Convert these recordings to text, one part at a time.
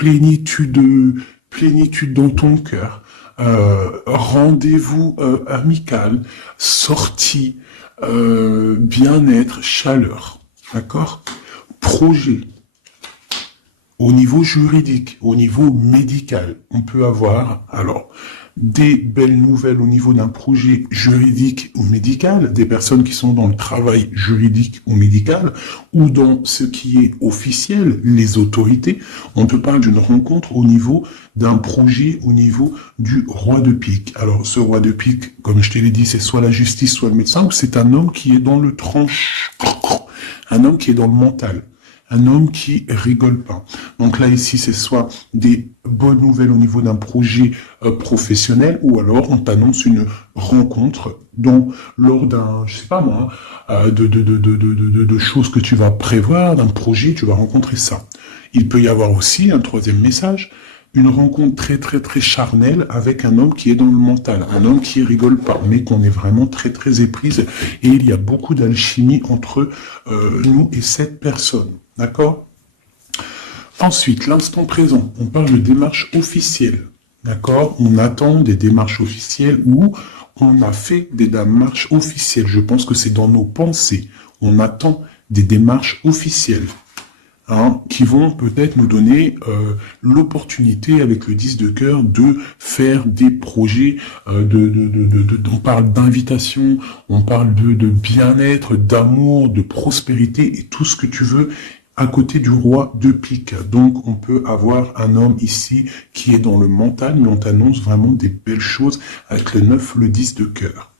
plénitude dans ton cœur, rendez-vous amical, sortie, bien-être, chaleur, d'accord? Projet. Au niveau juridique, au niveau médical, on peut avoir, alors, des belles nouvelles au niveau d'un projet juridique ou médical, des personnes qui sont dans le travail juridique ou médical, ou dans ce qui est officiel, les autorités. On te parle d'une rencontre au niveau d'un projet au niveau du roi de pique. Alors, ce roi de pique, comme je te l'ai dit, c'est soit la justice, soit le médecin, ou c'est un homme qui est dans le tranche, un homme qui est dans le mental. Un homme qui rigole pas. Donc là, ici, c'est soit des bonnes nouvelles au niveau d'un projet professionnel, ou alors on t'annonce une rencontre dont, lors d'un, je sais pas moi, de choses que tu vas prévoir, d'un projet, tu vas rencontrer ça. Il peut y avoir aussi un troisième message, une rencontre très très très charnelle avec un homme qui est dans le mental, un homme qui rigole pas, mais qu'on est vraiment très très éprise, et il y a beaucoup d'alchimie entre nous et cette personne. D'accord? Ensuite, l'instant présent, on parle de démarches officielles. D'accord? On attend des démarches officielles ou on a fait des démarches officielles. Je pense que c'est dans nos pensées. On attend des démarches officielles. Qui vont peut-être nous donner l'opportunité avec le 10 de cœur de faire des projets, on parle d'invitation, on parle de bien-être, d'amour, de prospérité et tout ce que tu veux à côté du roi de pique. Donc on peut avoir un homme ici qui est dans le mental, mais on t'annonce vraiment des belles choses avec le 9, le 10 de cœur.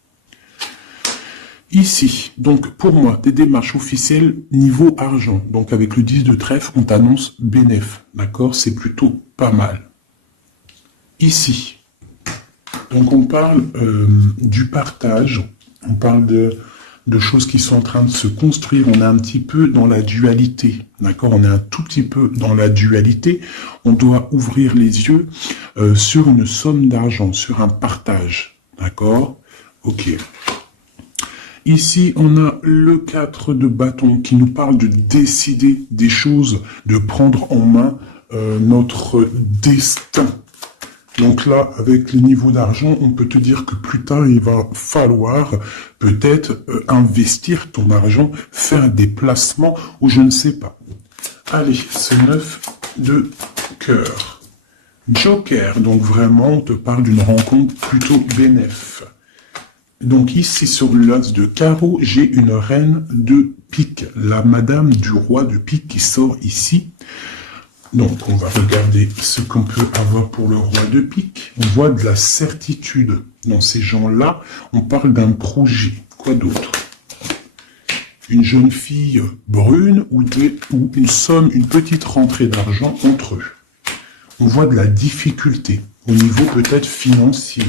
Ici, donc pour moi, des démarches officielles niveau argent. Donc avec le 10 de trèfle, on t'annonce bénéf. D'accord? C'est plutôt pas mal. Ici, donc on parle du partage, on parle de choses qui sont en train de se construire. On est un petit peu dans la dualité. D'accord? On est un tout petit peu dans la dualité. On doit ouvrir les yeux sur une somme d'argent, sur un partage. D'accord? Ok. Ici, on a le 4 de bâton qui nous parle de décider des choses, de prendre en main notre destin. Donc là, avec les niveaux d'argent, on peut te dire que plus tard, il va falloir peut-être investir ton argent, faire des placements ou je ne sais pas. Allez, ce 9 de cœur. Joker, donc vraiment, on te parle d'une rencontre plutôt bénéf. Donc ici, sur l'as de carreau, j'ai une reine de pique, la madame du roi de pique qui sort ici. Donc, on va regarder ce qu'on peut avoir pour le roi de pique. On voit de la certitude dans ces gens-là. On parle d'un projet. Quoi d'autre? Une jeune fille brune ou une somme, une petite rentrée d'argent entre eux. On voit de la difficulté au niveau peut-être financier.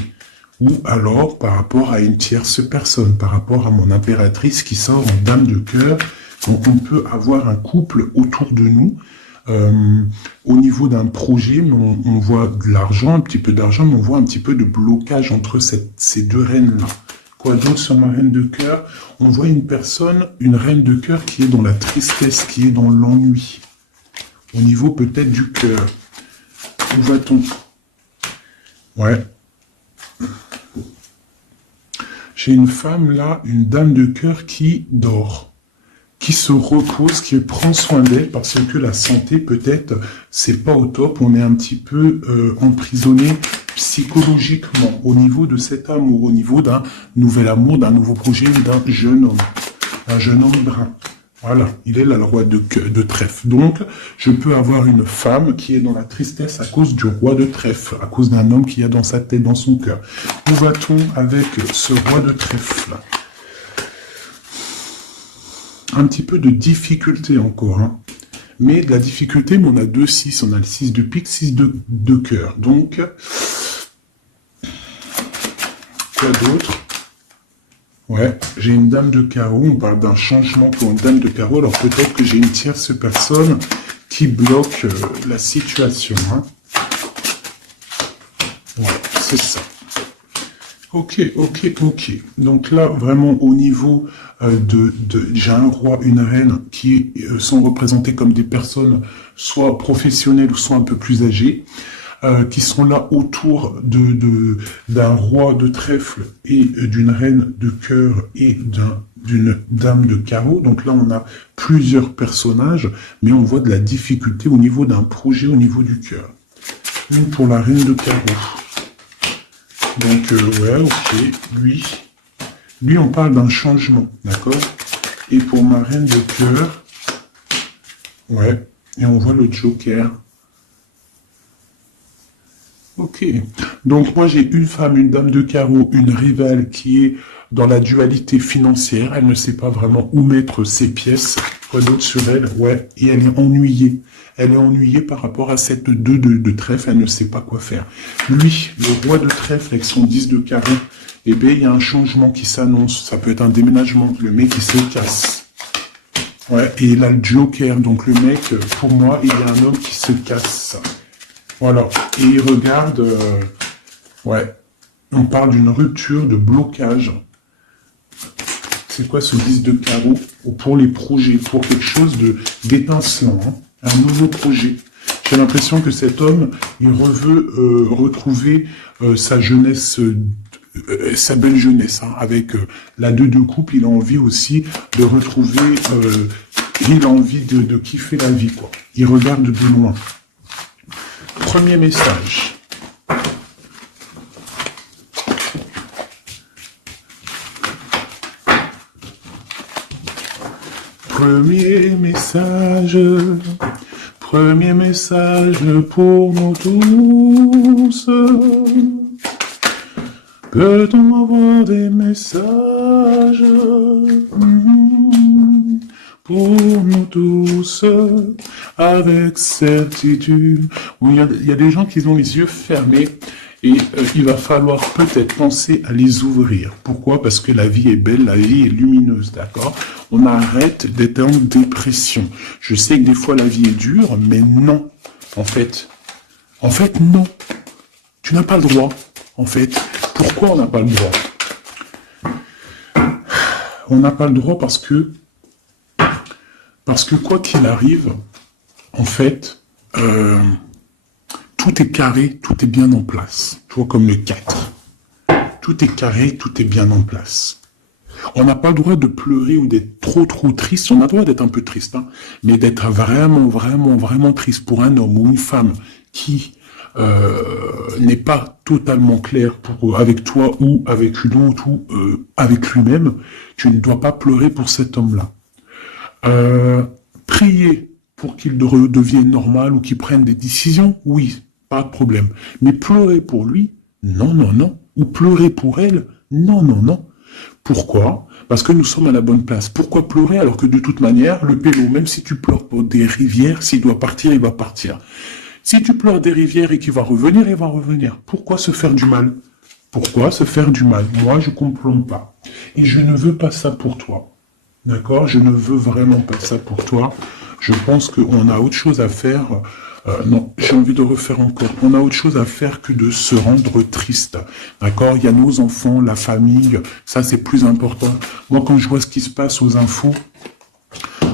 Ou alors par rapport à une tierce personne, par rapport à mon impératrice qui sort en dame de cœur. Donc on peut avoir un couple autour de nous, au niveau d'un projet, mais on voit de l'argent, un petit peu d'argent, mais on voit un petit peu de blocage entre ces deux reines-là. Quoi d'autre sur ma reine de cœur? On voit une personne, une reine de cœur qui est dans la tristesse, qui est dans l'ennui. Au niveau peut-être du cœur. Où va-t-on? Ouais. J'ai une femme là, une dame de cœur qui dort, qui se repose, qui prend soin d'elle parce que la santé peut-être c'est pas au top, on est un petit peu emprisonné psychologiquement au niveau de cet amour, au niveau d'un nouvel amour, d'un nouveau projet, d'un jeune homme brun. Voilà, il est là le roi de trèfle. Donc, je peux avoir une femme qui est dans la tristesse à cause du roi de trèfle, à cause d'un homme qui a dans sa tête, dans son cœur. Où va-t-on avec ce roi de trèfle? Un petit peu de difficulté encore, hein. Mais de la difficulté, mais on a 2-6, on a le 6 de pique, 6 de cœur. Donc, quoi d'autre? Ouais, j'ai une dame de carreau, on parle d'un changement pour une dame de carreau, alors peut-être que j'ai une tierce personne qui bloque la situation. Hein. Ouais, c'est ça. Ok. Donc là, vraiment, au niveau j'ai un roi, une reine qui sont représentés comme des personnes soit professionnelles ou soit un peu plus âgées, qui sont là autour d'un roi de trèfle et d'une reine de cœur et d'une dame de carreau. Donc là, on a plusieurs personnages, mais on voit de la difficulté au niveau d'un projet, au niveau du cœur. Une pour la reine de carreau. Donc, ouais, ok, lui, on parle d'un changement, d'accord? Et pour ma reine de cœur, ouais, et on voit le Joker. Ok. Donc, moi, j'ai une femme, une dame de carreau, une rivale qui est dans la dualité financière. Elle ne sait pas vraiment où mettre ses pièces. Quoi d'autre sur elle? Ouais, et elle est ennuyée. Elle est ennuyée par rapport à cette 2 de trèfle, elle ne sait pas quoi faire. Lui, le roi de trèfle avec son 10 de carreau, eh bien, il y a un changement qui s'annonce. Ça peut être un déménagement. Le mec, il se casse. Ouais, et il a le Joker. Donc, le mec, pour moi, il y a un homme qui se casse. Voilà. Et il regarde... ouais. On parle d'une rupture, de blocage. C'est quoi ce 10 de carreau? Pour les projets, pour quelque chose d'étincelant, hein, un nouveau projet. J'ai l'impression que cet homme, il veut retrouver sa jeunesse, sa belle jeunesse, hein, avec la 2 de coupe. Il a envie aussi de retrouver, il a envie de kiffer la vie, quoi. Il regarde de loin. Premier message. Premier message pour nous tous. Peut-on avoir des messages pour nous tous avec certitude? Oui, il y a des gens qui ont les yeux fermés. Et il va falloir peut-être penser à les ouvrir. Pourquoi? Parce que la vie est belle, la vie est lumineuse, d'accord? On arrête d'être en dépression. Je sais que des fois la vie est dure, mais non. En fait, non. Tu n'as pas le droit, en fait. Pourquoi on n'a pas le droit? On n'a pas le droit parce que quoi qu'il arrive, en fait, tout est carré, tout est bien en place. Tu vois, comme le 4. Tout est carré, tout est bien en place. On n'a pas le droit de pleurer ou d'être trop triste. On a le droit d'être un peu triste, hein, mais d'être vraiment triste pour un homme ou une femme qui n'est pas totalement clair avec toi ou avec une autre ou avec lui-même. Tu ne dois pas pleurer pour cet homme-là. Prier pour qu'il redevienne normal ou qu'il prenne des décisions, oui, pas de problème. Mais pleurer pour lui, non. Ou pleurer pour elle, non. Pourquoi? Parce que nous sommes à la bonne place. Pourquoi pleurer alors que de toute manière, le pélo, même si tu pleures pour des rivières, s'il doit partir, il va partir. Si tu pleures des rivières et qu'il va revenir, il va revenir. Pourquoi se faire du mal? Pourquoi se faire du mal? Moi, je comprends pas. Et je ne veux pas ça pour toi. D'accord? Je ne veux vraiment pas ça pour toi. Je pense qu'on a autre chose à faire. Non, j'ai envie de refaire encore. On a autre chose à faire que de se rendre triste. D'accord? Il y a nos enfants, la famille. Ça, c'est plus important. Moi, quand je vois ce qui se passe aux infos,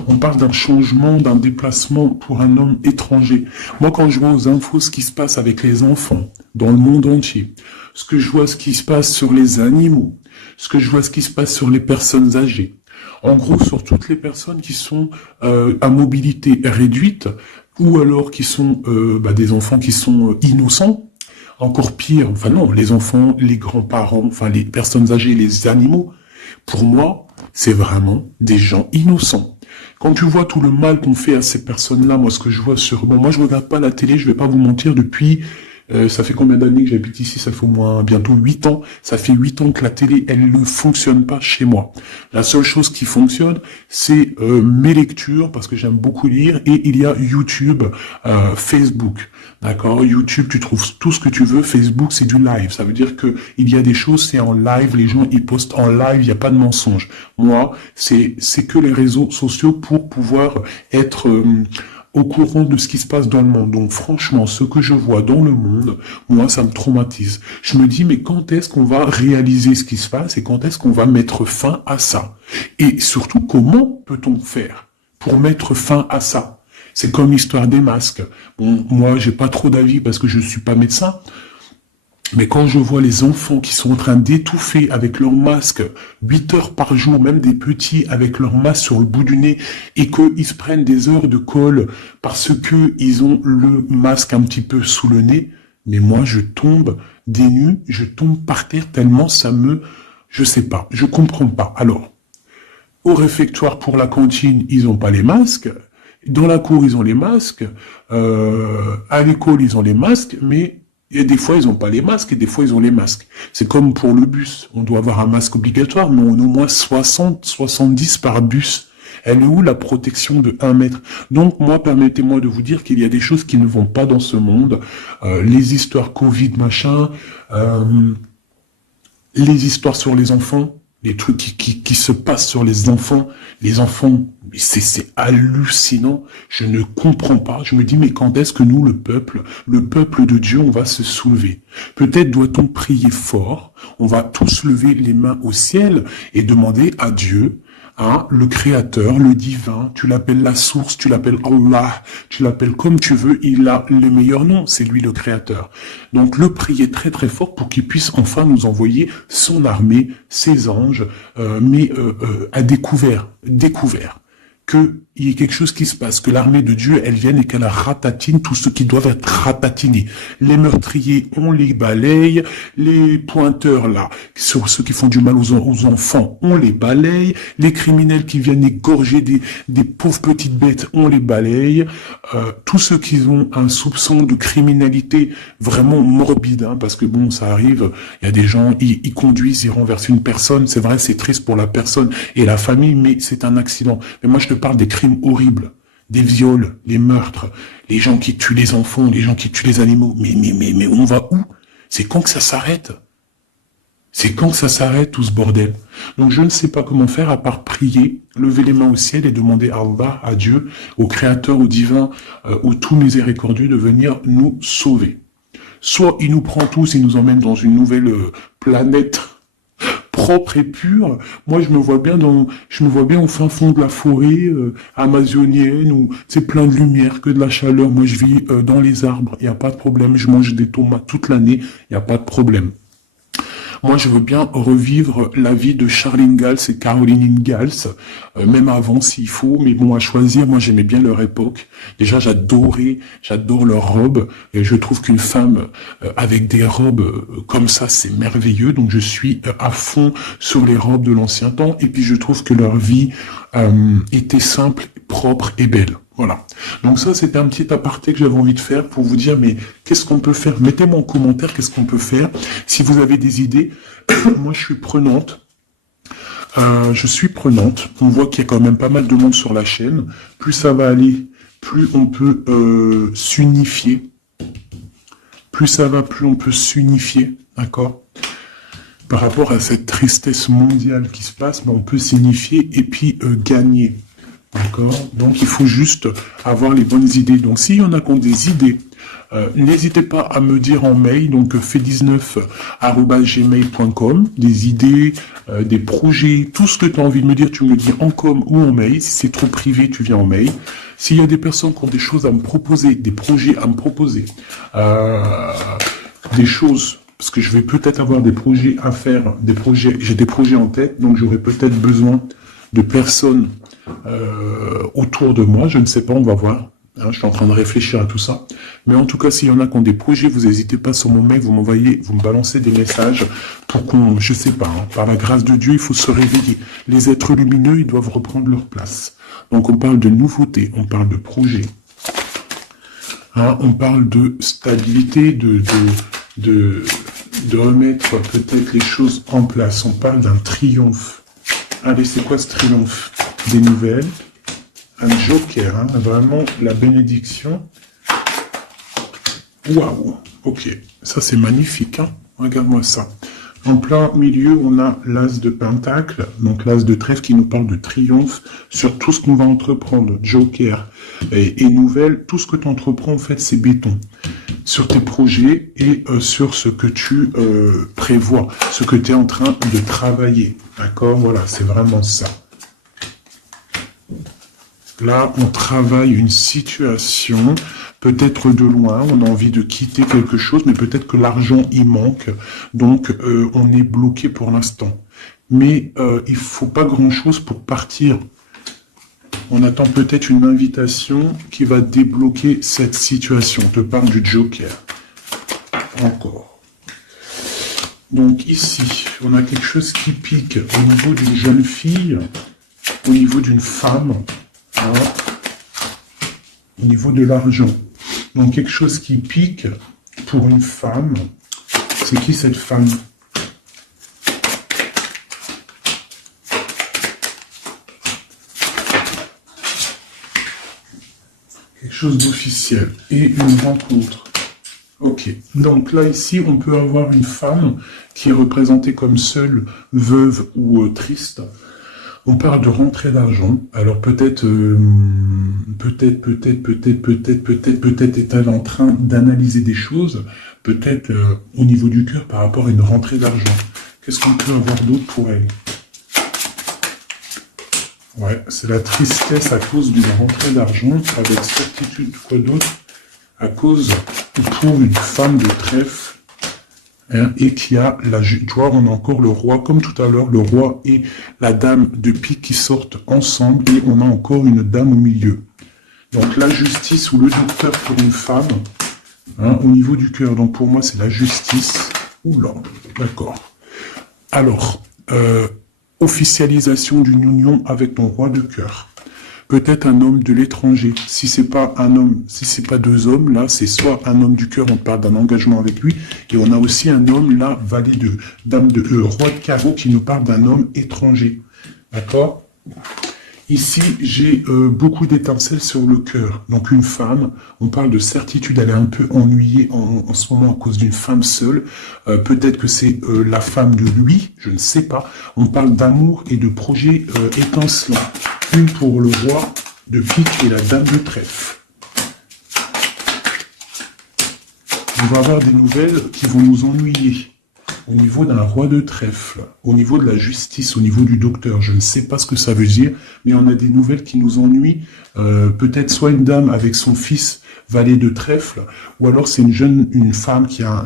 on parle d'un changement, d'un déplacement pour un homme étranger. Moi, quand je vois aux infos ce qui se passe avec les enfants dans le monde entier, ce que je vois ce qui se passe sur les animaux, ce que je vois ce qui se passe sur les personnes âgées, en gros, sur toutes les personnes qui sont à mobilité réduite, ou alors qui sont des enfants qui sont innocents, encore pire, enfin non, les enfants, les grands-parents, enfin les personnes âgées, les animaux, pour moi, c'est vraiment des gens innocents. Quand tu vois tout le mal qu'on fait à ces personnes-là, moi ce que je vois sur... Bon, moi je regarde pas la télé, je vais pas vous mentir, depuis... ça fait combien d'années que j'habite ici? Ça fait au moins bientôt 8 ans. Ça fait 8 ans que la télé, elle ne fonctionne pas chez moi. La seule chose qui fonctionne, c'est mes lectures, parce que j'aime beaucoup lire, et il y a YouTube, Facebook. D'accord? YouTube, tu trouves tout ce que tu veux. Facebook, c'est du live. Ça veut dire que il y a des choses, c'est en live. Les gens, ils postent en live. Il n'y a pas de mensonge. Moi, c'est que les réseaux sociaux pour pouvoir être au courant de ce qui se passe dans le monde. Donc franchement, ce que je vois dans le monde, moi, ça me traumatise. Je me dis, mais quand est-ce qu'on va réaliser ce qui se passe et quand est-ce qu'on va mettre fin à ça? Et surtout, comment peut-on faire pour mettre fin à ça? C'est comme l'histoire des masques. Bon, moi, j'ai pas trop d'avis parce que je suis pas médecin. Mais quand je vois les enfants qui sont en train d'étouffer avec leur masque 8 heures par jour, même des petits avec leur masque sur le bout du nez, et qu'ils se prennent des heures de colle parce que ils ont le masque un petit peu sous le nez, mais moi je tombe des nues, je tombe par terre tellement ça me... Je sais pas, je comprends pas. Alors, au réfectoire pour la cantine, ils ont pas les masques. Dans la cour, ils ont les masques. À l'école, ils ont les masques, mais... Et des fois, ils n'ont pas les masques, et des fois, ils ont les masques. C'est comme pour le bus. On doit avoir un masque obligatoire, mais on a au moins 60, 70 par bus. Elle est où la protection de 1 mètre? Donc, moi, permettez-moi de vous dire qu'il y a des choses qui ne vont pas dans ce monde. Les histoires Covid, machin, les histoires sur les enfants, les trucs qui se passent sur les enfants, c'est hallucinant, je ne comprends pas, je me dis mais quand est-ce que nous, le peuple de Dieu, on va se soulever? Peut-être doit-on prier fort, on va tous lever les mains au ciel et demander à Dieu, hein, le créateur, le divin, tu l'appelles la source, tu l'appelles Allah, tu l'appelles comme tu veux, il a le meilleur nom, c'est lui le créateur. Donc le prier très très fort pour qu'il puisse enfin nous envoyer son armée, ses anges, à découvert, qu'il y ait quelque chose qui se passe, que l'armée de Dieu, elle vienne et qu'elle ratatine tout ce qui doit être ratatinés. Les meurtriers, on les balaye, les pointeurs, là, sur ceux qui font du mal aux enfants, on les balaye, les criminels qui viennent égorger des pauvres petites bêtes, on les balaye, tous ceux qui ont un soupçon de criminalité vraiment morbide, hein, parce que bon, ça arrive, il y a des gens, ils conduisent, ils renversent une personne, c'est vrai, c'est triste pour la personne et la famille, mais c'est un accident. Mais moi, je te parle des crimes horribles, des viols, les meurtres, les gens qui tuent les enfants, les gens qui tuent les animaux. Mais on va où? C'est quand que ça s'arrête? C'est quand que ça s'arrête tout ce bordel? Donc je ne sais pas comment faire à part prier, lever les mains au ciel et demander à Allah, à Dieu, au Créateur, au Divin, au tout miséricordieux de venir nous sauver. Soit il nous prend tous et nous emmène dans une nouvelle planète propre et pure. Moi, je me vois bien au fin fond de la forêt amazonienne où c'est plein de lumière, que de la chaleur. Moi, je vis dans les arbres, il n'y a pas de problème. Je mange des tomates toute l'année, il n'y a pas de problème. Moi, je veux bien revivre la vie de Charlene Gals et Caroline Ingalls, même avant s'il faut, mais bon, à choisir, moi, j'aimais bien leur époque. Déjà, j'adore leurs robes, et je trouve qu'une femme avec des robes comme ça, c'est merveilleux, donc je suis à fond sur les robes de l'ancien temps, et puis je trouve que leur vie était simple, propre et belle. Voilà. Donc ça, c'était un petit aparté que j'avais envie de faire pour vous dire, mais qu'est-ce qu'on peut faire? Mettez-moi en commentaire qu'est-ce qu'on peut faire. Si vous avez des idées, moi je suis prenante. On voit qu'il y a quand même pas mal de monde sur la chaîne. Plus ça va aller, plus on peut s'unifier. Plus ça va, plus on peut s'unifier. D'accord? Par rapport à cette tristesse mondiale qui se passe, on peut s'unifier et puis gagner. D'accord? Donc, il faut juste avoir les bonnes idées. Donc, s'il y en a qui ont des idées, n'hésitez pas à me dire en mail, donc fait19@gmail.com, des idées, des projets, tout ce que tu as envie de me dire, tu me le dis en com ou en mail. Si c'est trop privé, tu viens en mail. S'il y a des personnes qui ont des choses à me proposer, des projets à me proposer, des choses... Parce que je vais peut-être avoir des projets à faire, j'ai des projets en tête, donc j'aurai peut-être besoin de personnes autour de moi, je ne sais pas, on va voir. Hein, je suis en train de réfléchir à tout ça. Mais en tout cas, s'il y en a qui ont des projets, vous n'hésitez pas sur mon mail, vous me balancez des messages pour qu'on, je sais pas, hein, par la grâce de Dieu, il faut se réveiller. Les êtres lumineux, ils doivent reprendre leur place. Donc on parle de nouveautés, on parle de projets. Hein, on parle de stabilité, de remettre peut-être les choses en place. On parle d'un triomphe. Allez, c'est quoi ce triomphe? Des nouvelles. Un joker, hein, vraiment la bénédiction. Waouh, ok, ça c'est magnifique, hein. Regarde-moi ça. En plein milieu, on a l'as de pentacle, donc l'as de trèfle qui nous parle de triomphe sur tout ce qu'on va entreprendre, joker et nouvelle, tout ce que tu entreprends, en fait, c'est béton. Sur tes projets et sur ce que tu prévois, ce que tu es en train de travailler. D'accord? Voilà, c'est vraiment ça. Là, on travaille une situation, peut-être de loin, on a envie de quitter quelque chose, mais peut-être que l'argent y manque, donc on est bloqué pour l'instant. Mais il faut pas grand-chose pour partir. On attend peut-être une invitation qui va débloquer cette situation. On te parle du joker. Encore. Donc ici, on a quelque chose qui pique au niveau d'une jeune fille, au niveau d'une femme, hein, au niveau de l'argent. Donc quelque chose qui pique pour une femme. C'est qui cette femme? Quelque chose d'officiel et une rencontre. Ok, donc là ici on peut avoir une femme qui est représentée comme seule, veuve ou triste. On parle de rentrée d'argent. Alors peut-être est-elle en train d'analyser des choses, peut-être au niveau du cœur par rapport à une rentrée d'argent. Qu'est-ce qu'on peut avoir d'autre pour elle? Ouais, c'est la tristesse à cause d'une rentrée d'argent, avec certitude, quoi d'autre? À cause, pour une femme de trèfle, hein, et qui a la... Tu vois, on a encore le roi, comme tout à l'heure, le roi et la dame de pique qui sortent ensemble, et on a encore une dame au milieu. Donc la justice ou le docteur pour une femme, hein, au niveau du cœur. Donc pour moi, c'est la justice. Oula, d'accord. Alors, officialisation d'une union avec ton roi de cœur. Peut-être un homme de l'étranger. Si c'est pas un homme, si c'est pas deux hommes, là, c'est soit un homme du cœur, on parle d'un engagement avec lui, et on a aussi un homme, là, valet de dame de roi de carreau, qui nous parle d'un homme étranger. D'accord? Ici, j'ai beaucoup d'étincelles sur le cœur. Donc une femme, on parle de certitude, elle est un peu ennuyée en ce moment à cause d'une femme seule. Peut-être que c'est la femme de lui, je ne sais pas. On parle d'amour et de projets étincelants. Une pour le roi de pique et la dame de trèfle. On va avoir des nouvelles qui vont nous ennuyer. Au niveau d'un roi de trèfle, au niveau de la justice, au niveau du docteur, je ne sais pas ce que ça veut dire, mais on a des nouvelles qui nous ennuient. Peut-être soit une dame avec son fils valet de trèfle, ou alors c'est une femme qui a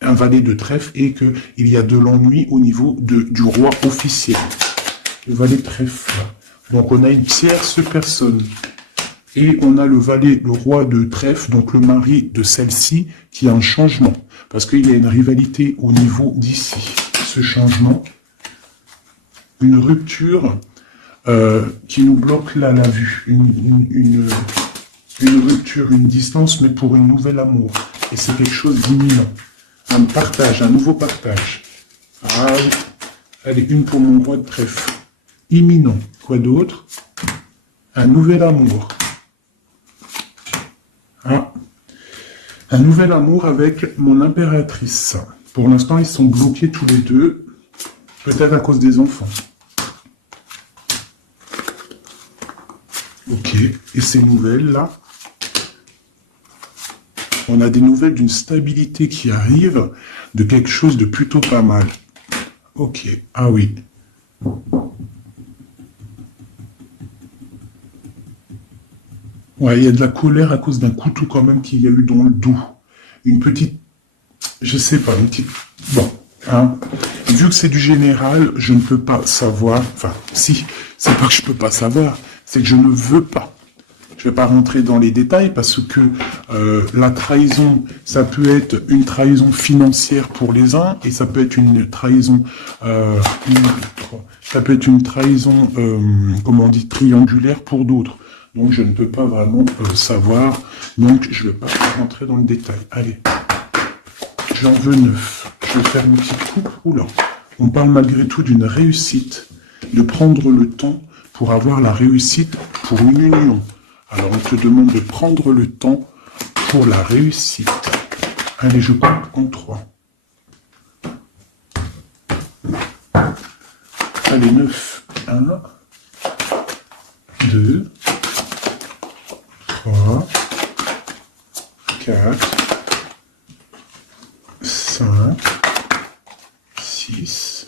un valet de trèfle et qu'il y a de l'ennui au niveau du roi officiel. Le valet de trèfle. Donc on a une tierce personne. Et on a le valet, le roi de trèfle, donc le mari de celle-ci, qui a un changement. Parce qu'il y a une rivalité au niveau d'ici. Ce changement, une rupture qui nous bloque là la vue. Une rupture, une distance, mais pour un nouvel amour. Et c'est quelque chose d'imminent. Un partage, un nouveau partage. Ah, allez, une pour mon roi de trèfle. Imminent. Quoi d'autre? Un nouvel amour. Ah. Un nouvel amour avec mon impératrice. Pour l'instant, ils sont bloqués tous les deux. Peut-être à cause des enfants. Ok. Et ces nouvelles-là, on a des nouvelles d'une stabilité qui arrive, de quelque chose de plutôt pas mal. Ok. Ah oui. Ouais, il y a de la colère à cause d'un couteau quand même qu'il y a eu dans le dos. Une petite... Je sais pas, une petite... Bon, hein. Vu que c'est du général, je ne peux pas savoir... Enfin, si, c'est pas que je peux pas savoir, c'est que je ne veux pas. Je vais pas rentrer dans les détails parce que la trahison, ça peut être une trahison financière pour les uns et ça peut être une trahison... ça peut être une trahison, comment on dit, triangulaire pour d'autres. Donc, je ne peux pas vraiment savoir. Donc, je ne vais pas rentrer dans le détail. Allez. J'en veux 9. Je vais faire une petite coupe. Oula. On parle malgré tout d'une réussite. De prendre le temps pour avoir la réussite pour une union. Alors, on te demande de prendre le temps pour la réussite. Allez, je compte en 3. Allez, 9. 1, 2, 3, 4, 5, 6,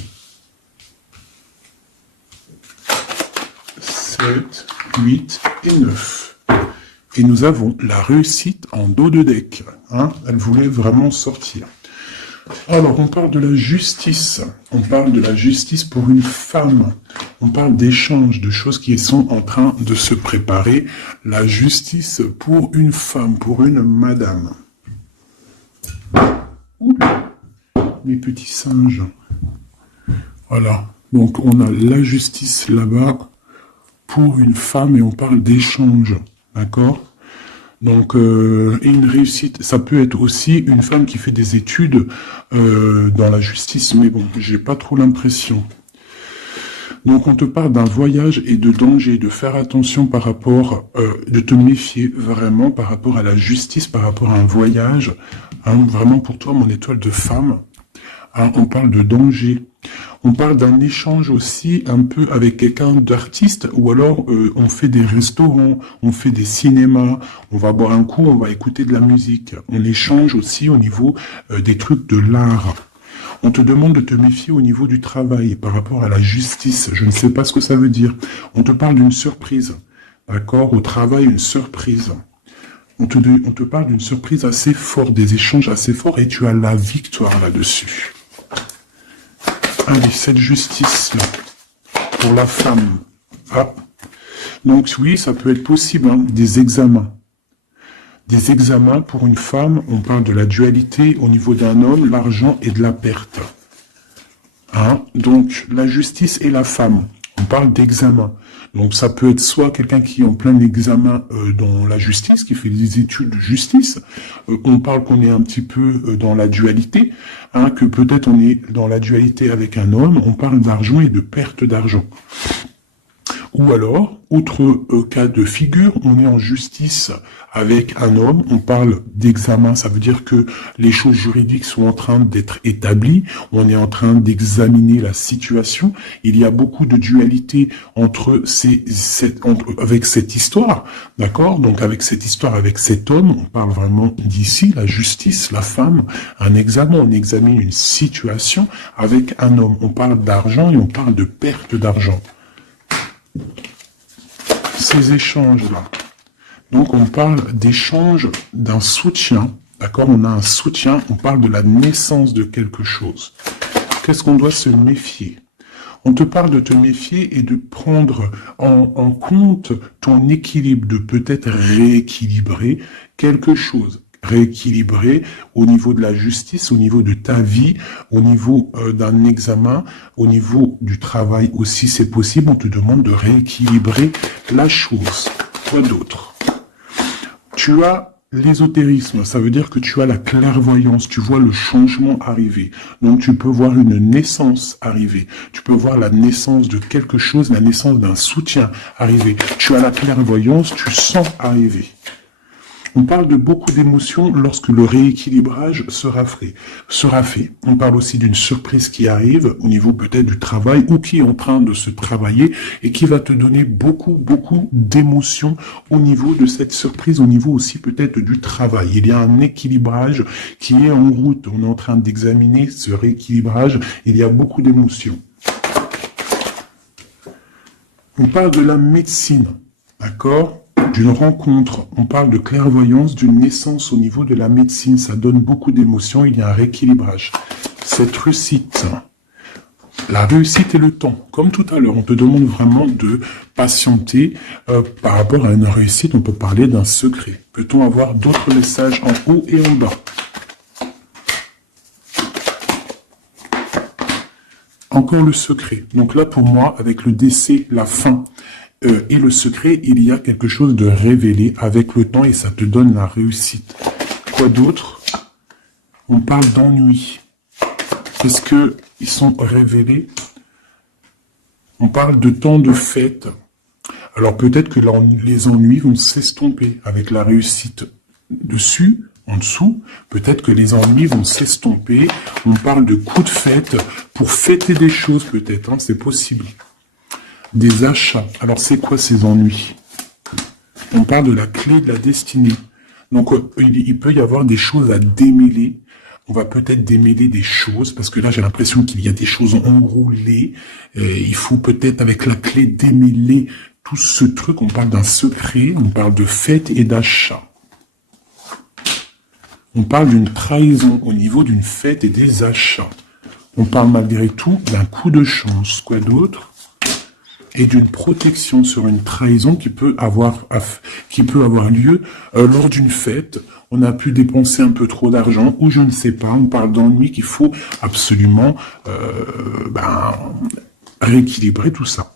7, 8 et 9. Et nous avons la réussite en dos de deck. Hein, elle voulait vraiment sortir. Alors, on parle de la justice. On parle de la justice pour une femme. On parle d'échanges, de choses qui sont en train de se préparer. La justice pour une femme, pour une madame. Oula, mes petits singes. Voilà. Donc, on a la justice là-bas pour une femme et on parle d'échanges. D'accord ? Donc, et une réussite, ça peut être aussi une femme qui fait des études dans la justice, mais bon, j'ai pas trop l'impression. Donc, on te parle d'un voyage et de danger, de faire attention par rapport, de te méfier vraiment par rapport à la justice, par rapport à un voyage, hein, vraiment pour toi, mon étoile de femme. Hein, on parle de danger. On parle d'un échange aussi un peu avec quelqu'un d'artiste, ou alors on fait des restaurants, on fait des cinémas, on va boire un coup, on va écouter de la musique. On échange aussi au niveau des trucs de l'art. On te demande de te méfier au niveau du travail par rapport à la justice. Je ne sais pas ce que ça veut dire. On te parle d'une surprise. D'accord ? Au travail, une surprise. On te parle d'une surprise assez forte, des échanges assez forts, et tu as la victoire là-dessus. Allez, cette justice-là, pour la femme. Ah. Donc oui, ça peut être possible, hein, des examens. Des examens pour une femme, on parle de la dualité au niveau d'un homme, l'argent et de la perte. Hein, donc la justice et la femme, on parle d'examen. Donc ça peut être soit quelqu'un qui est en plein examen dans la justice, qui fait des études de justice. On parle qu'on est un petit peu dans la dualité, hein, que peut-être on est dans la dualité avec un homme, on parle d'argent et de perte d'argent. Ou alors, autre cas de figure, on est en justice avec un homme, on parle d'examen, ça veut dire que les choses juridiques sont en train d'être établies, on est en train d'examiner la situation, il y a beaucoup de dualité avec cette histoire, d'accord? Donc avec cette histoire, avec cet homme, on parle vraiment d'ici, la justice, la femme, un examen, on examine une situation avec un homme, on parle d'argent et on parle de perte d'argent. Ces échanges-là. Donc, on parle d'échange d'un soutien. D'accord? On a un soutien, on parle de la naissance de quelque chose. Qu'est-ce qu'on doit se méfier? On te parle de te méfier et de prendre en compte ton équilibre, de peut-être rééquilibrer quelque chose. Rééquilibrer au niveau de la justice, au niveau de ta vie, au niveau d'un examen, au niveau du travail aussi, c'est possible. On te demande de rééquilibrer la chose. Quoi d'autre? Tu as l'ésotérisme, ça veut dire que tu as la clairvoyance, tu vois le changement arriver. Donc tu peux voir une naissance arriver, tu peux voir la naissance de quelque chose, la naissance d'un soutien arriver. Tu as la clairvoyance, tu sens arriver. On parle de beaucoup d'émotions lorsque le rééquilibrage sera fait. On parle aussi d'une surprise qui arrive au niveau peut-être du travail ou qui est en train de se travailler et qui va te donner beaucoup d'émotions au niveau de cette surprise, au niveau aussi peut-être du travail. Il y a un équilibrage qui est en route. On est en train d'examiner ce rééquilibrage. Il y a beaucoup d'émotions. On parle de la médecine, d'accord ? D'une rencontre, on parle de clairvoyance, d'une naissance au niveau de la médecine, ça donne beaucoup d'émotions, il y a un rééquilibrage. Cette réussite, la réussite et le temps, comme tout à l'heure, on te demande vraiment de patienter par rapport à une réussite, on peut parler d'un secret. Peut-on avoir d'autres messages en haut et en bas? Encore le secret. Donc là, pour moi, avec le décès, la fin et le secret, il y a quelque chose de révélé avec le temps et ça te donne la réussite. Quoi d'autre? On parle d'ennui. Est-ce que ils sont révélés? On parle de temps de fête. Alors peut-être que les ennuis vont s'estomper avec la réussite dessus. en dessous, peut-être que les ennuis vont s'estomper. On parle de coups de fête, pour fêter des choses peut-être, hein, c'est possible. Des achats. Alors c'est quoi ces ennuis? On parle de la clé de la destinée. Donc il peut y avoir des choses à démêler. On va peut-être démêler des choses, parce que là j'ai l'impression qu'il y a des choses enroulées. Il faut peut-être avec la clé démêler tout ce truc. On parle d'un secret, on parle de fête et d'achat. On parle d'une trahison au niveau d'une fête et des achats. On parle malgré tout d'un coup de chance. Quoi d'autre? Et d'une protection sur une trahison qui peut avoir lieu lors d'une fête. On a pu dépenser un peu trop d'argent, ou je ne sais pas. On parle d'ennui qu'il faut absolument rééquilibrer tout ça.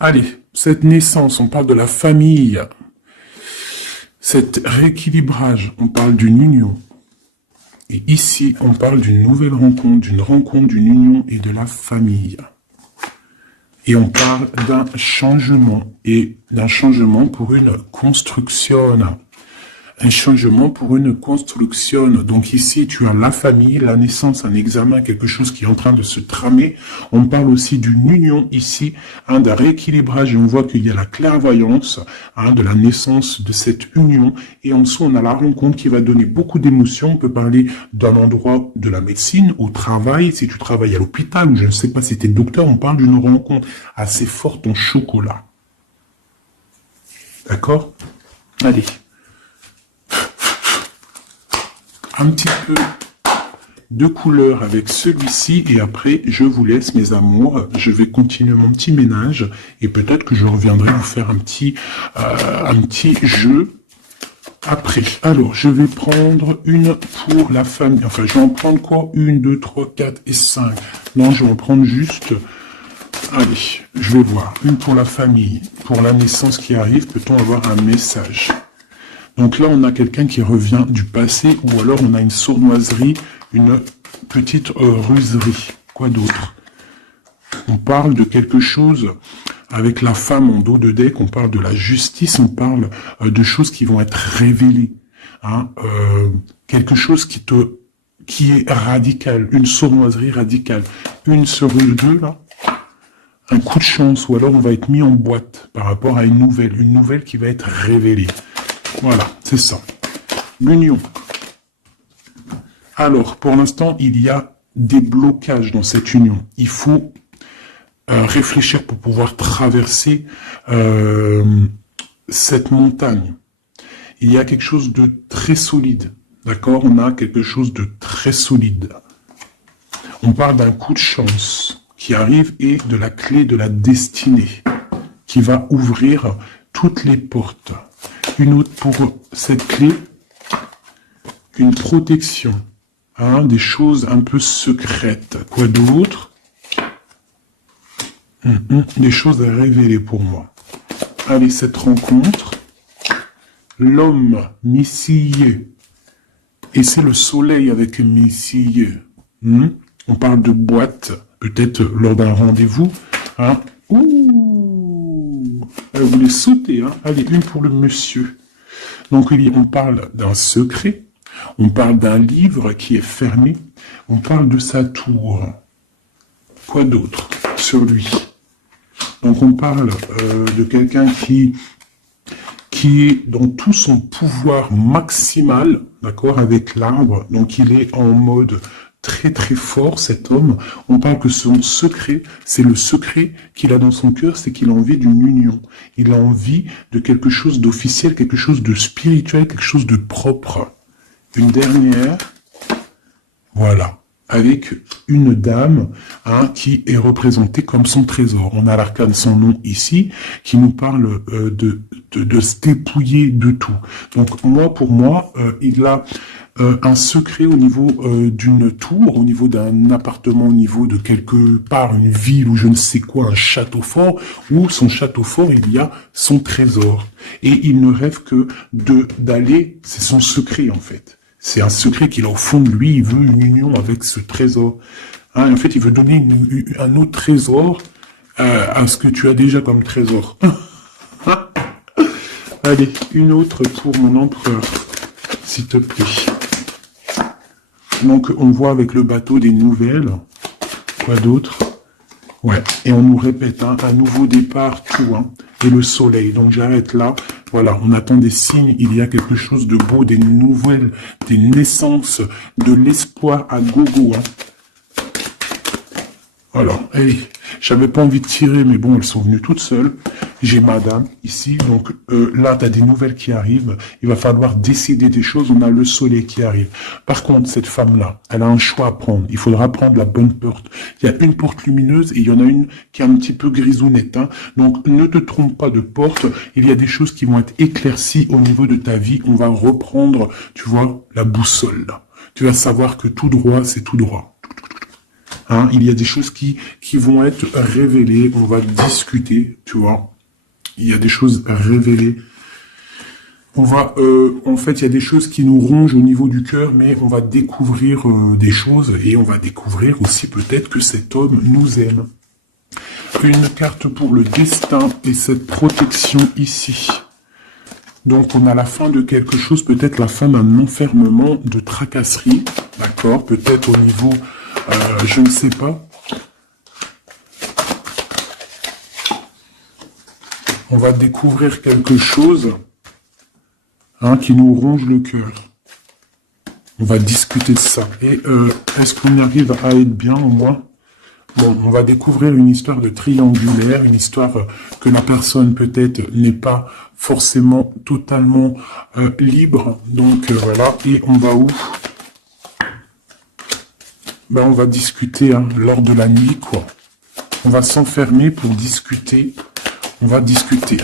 Allez, cette naissance, on parle de la famille. Cet rééquilibrage, on parle d'une union. Et ici, on parle d'une nouvelle rencontre, d'une union et de la famille. Et on parle d'un changement, et d'un changement pour une construction. Un changement pour une construction. Donc ici, tu as la famille, la naissance, un examen, quelque chose qui est en train de se tramer. On parle aussi d'une union ici, d'un rééquilibrage, et on voit qu'il y a la clairvoyance de la naissance de cette union. Et en dessous, on a la rencontre qui va donner beaucoup d'émotions. On peut parler d'un endroit de la médecine, au travail, si tu travailles à l'hôpital, ou je ne sais pas si tu es docteur, on parle d'une rencontre assez forte en chocolat. D'accord? Allez. Un petit peu de couleur avec celui-ci, et après je vous laisse mes amours, je vais continuer mon petit ménage, et peut-être que je reviendrai vous faire un petit jeu après. Alors je vais prendre une pour la famille, enfin je vais en prendre quoi? 1, 2, 3, 4 et 5. Non, je vais en prendre juste, allez, je vais voir, une pour la famille, pour la naissance qui arrive, peut-on avoir un message? Donc là, on a quelqu'un qui revient du passé, ou alors on a une sournoiserie, une petite ruserie. Quoi d'autre? On parle de quelque chose avec la femme en dos de deck, on parle de la justice, on parle de choses qui vont être révélées. Hein, quelque chose qui est radical, une sournoiserie radicale. Une sur deux, là, un coup de chance, ou alors on va être mis en boîte par rapport à une nouvelle qui va être révélée. Voilà, c'est ça. L'union. Alors, pour l'instant, il y a des blocages dans cette union. Il faut réfléchir pour pouvoir traverser cette montagne. Il y a quelque chose de très solide. D'accord? On a quelque chose de très solide. On parle d'un coup de chance qui arrive et de la clé de la destinée qui va ouvrir toutes les portes. Une autre pour cette clé, une protection, des choses un peu secrètes. Quoi d'autre? Des choses à révéler pour moi. Allez, cette rencontre, l'homme missillé, et c'est le soleil avec missillé. On parle de boîte, peut-être lors d'un rendez-vous. Ouh, elle voulait sauter, Allez, une pour le monsieur. Donc, on parle d'un secret, on parle d'un livre qui est fermé, on parle de sa tour. Quoi d'autre sur lui? Donc, on parle de quelqu'un qui est dans tout son pouvoir maximal, d'accord, avec l'arbre. Donc, il est en mode très très fort, cet homme. On parle que son secret, c'est le secret qu'il a dans son cœur, c'est qu'il a envie d'une union. Il a envie de quelque chose d'officiel, quelque chose de spirituel, quelque chose de propre. Une dernière, voilà, avec une dame qui est représentée comme son trésor. On a l'arcane, son nom ici, qui nous parle de se dépouiller de tout. Donc pour moi, il a un secret au niveau d'une tour, au niveau d'un appartement, au niveau de quelque part, une ville ou je ne sais quoi, un château fort, où son château fort, il y a son trésor. Et il ne rêve que d'aller, c'est son secret en fait. C'est un secret qu'il a au fond de lui, il veut une union avec ce trésor. En fait, il veut donner un autre trésor à ce que tu as déjà comme trésor. Allez, une autre pour mon empereur. s'il te plaît. Donc, on voit avec le bateau des nouvelles. Quoi d'autre? Ouais, et on nous répète, hein, un nouveau départ, tout, hein, et le soleil. Donc, j'arrête là. Voilà, on attend des signes. Il y a quelque chose de beau, des nouvelles, des naissances, de l'espoir à gogo, hein. Voilà, hey, j'avais pas envie de tirer, mais bon, elles sont venues toutes seules. J'ai madame ici, donc là, tu as des nouvelles qui arrivent. Il va falloir décider des choses. On a le soleil qui arrive. Par contre, cette femme-là, elle a un choix à prendre. Il faudra prendre la bonne porte. Il y a une porte lumineuse et il y en a une qui est un petit peu grisounette, hein. Donc, ne te trompe pas de porte. Il y a des choses qui vont être éclaircies au niveau de ta vie. On va reprendre, tu vois, la boussole, là. Tu vas savoir que tout droit, c'est tout droit. Hein, il y a des choses qui vont être révélées, on va discuter, tu vois. Il y a des choses révélées. On va, en fait, il y a des choses qui nous rongent au niveau du cœur, mais on va découvrir des choses et on va découvrir aussi peut-être que cet homme nous aime. Une carte pour le destin et cette protection ici. Donc, on a la fin de quelque chose, peut-être la fin d'un enfermement, de tracasserie, d'accord, peut-être au niveau... je ne sais pas. On va découvrir quelque chose, hein, qui nous ronge le cœur. On va discuter de ça. Et est-ce qu'on arrive à être bien au moins? Bon, on va découvrir une histoire de triangulaire, une histoire que la personne peut-être n'est pas forcément totalement libre. Donc voilà, et on va où? Ben, on va discuter, hein, lors de la nuit, quoi. On va s'enfermer pour discuter. On va discuter.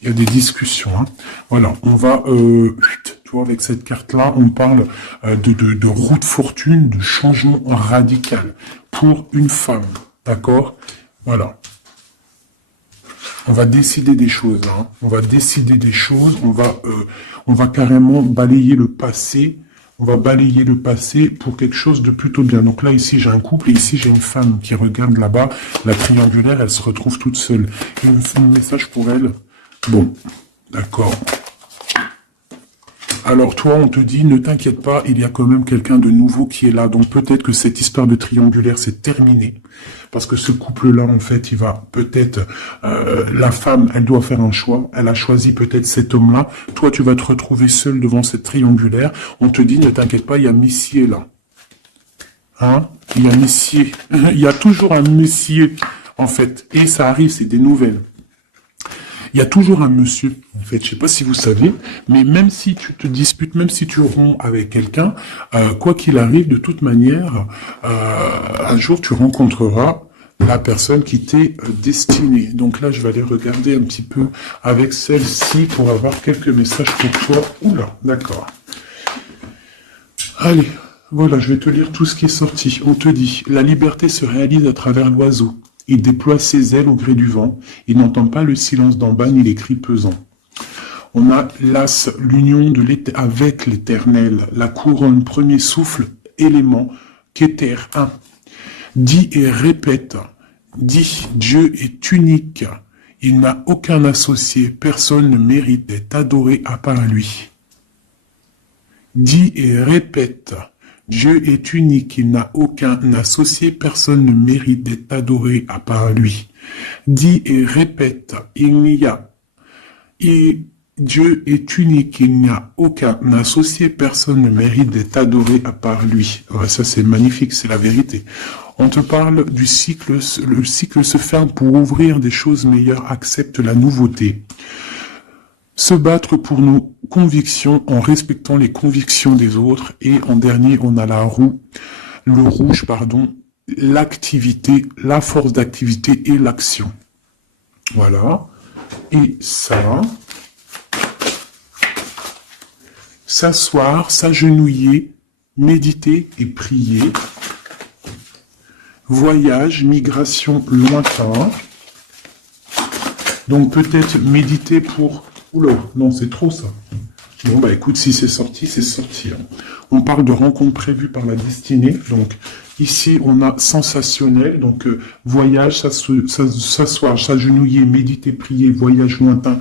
Il y a des discussions, hein. Voilà, on va... tu vois, avec cette carte-là, on parle de roue de fortune, de changement radical pour une femme. D'accord? Voilà. On va décider des choses, hein. On va décider des choses. On va carrément balayer le passé. On va balayer le passé pour quelque chose de plutôt bien. Donc là, ici, j'ai un couple et ici, j'ai une femme qui regarde là-bas. La triangulaire, elle se retrouve toute seule. Un message pour elle. Bon, d'accord. Alors toi, on te dit, ne t'inquiète pas, il y a quand même quelqu'un de nouveau qui est là. Donc peut-être que cette histoire de triangulaire, c'est terminé. Parce que ce couple-là, en fait, il va peut-être... la femme, elle doit faire un choix. Elle a choisi peut-être cet homme-là. Toi, tu vas te retrouver seul devant cette triangulaire. On te dit, ne t'inquiète pas, il y a Messier là. Hein? Il y a Messier. Il y a toujours un Messier, en fait. Et ça arrive, c'est des nouvelles. Il y a toujours un monsieur, en fait, je sais pas si vous savez, mais même si tu te disputes, même si tu romps avec quelqu'un, quoi qu'il arrive, de toute manière, un jour tu rencontreras la personne qui t'est destinée. Donc là, je vais aller regarder un petit peu avec celle-ci pour avoir quelques messages pour toi. Oula, d'accord. Allez, voilà, je vais te lire tout ce qui est sorti. On te dit, la liberté se réalise à travers l'oiseau. Il déploie ses ailes au gré du vent. Il n'entend pas le silence d'en bas ni les cris pesants. On a l'as, l'union avec l'éternel, la couronne, premier souffle, élément, Kéter 1. Dis et répète. Dis, Dieu est unique. Il n'a aucun associé. Personne ne mérite d'être adoré à part lui. Dis et répète. Dieu est unique, il n'a aucun associé, personne ne mérite d'être adoré à part lui. Dis et répète, Dieu est unique, il n'y a aucun associé, personne ne mérite d'être adoré à part lui. Ouais, ça c'est magnifique, c'est la vérité. On te parle du cycle, le cycle se ferme pour ouvrir des choses meilleures, accepte la nouveauté. Se battre pour nos convictions en respectant les convictions des autres. Et en dernier, on a le rouge, l'activité, la force d'activité et l'action. Voilà. Et ça, s'asseoir, s'agenouiller, méditer et prier. Voyage, migration lointain. Donc peut-être méditer pour... Oula, non, c'est trop ça. Bon, bah écoute, si c'est sorti, c'est sorti. Hein. On parle de rencontres prévues par la destinée, donc Ici, on a sensationnel, donc voyage, s'asseoir, s'agenouiller, méditer, prier, voyage lointain,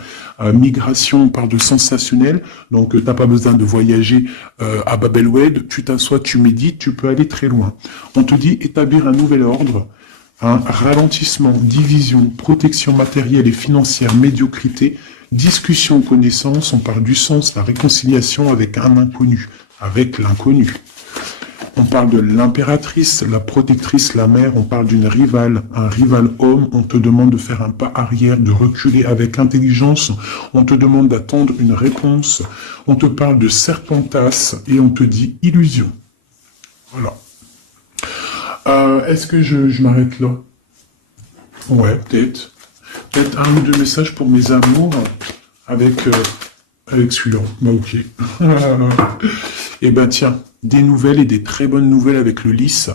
migration, on parle de sensationnel, donc t'as pas besoin de voyager à Babelwed, tu t'assois, tu médites, tu peux aller très loin. On te dit établir un nouvel ordre, un ralentissement, division, protection matérielle et financière, médiocrité, discussion, connaissance, on parle du sens, la réconciliation avec un inconnu, avec l'inconnu. On parle de l'impératrice, la protectrice, la mère, on parle d'une rivale, un rival homme, on te demande de faire un pas arrière, de reculer avec intelligence, on te demande d'attendre une réponse, on te parle de serpentas et on te dit illusion. Voilà. Est-ce que je m'arrête là? Ouais, peut-être. Peut-être un ou deux messages pour mes amours avec, avec celui-là. Bah ok. Et ben tiens, des nouvelles et des très bonnes nouvelles avec le lys.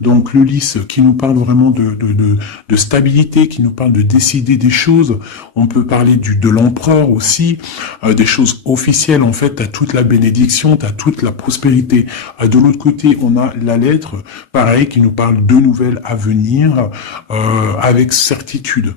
Donc le lys qui nous parle vraiment de stabilité, qui nous parle de décider des choses. On peut parler de l'empereur aussi, des choses officielles. En fait, t'as toute la bénédiction, t'as toute la prospérité. De l'autre côté, on a la lettre, pareil, qui nous parle de nouvelles à venir avec certitude.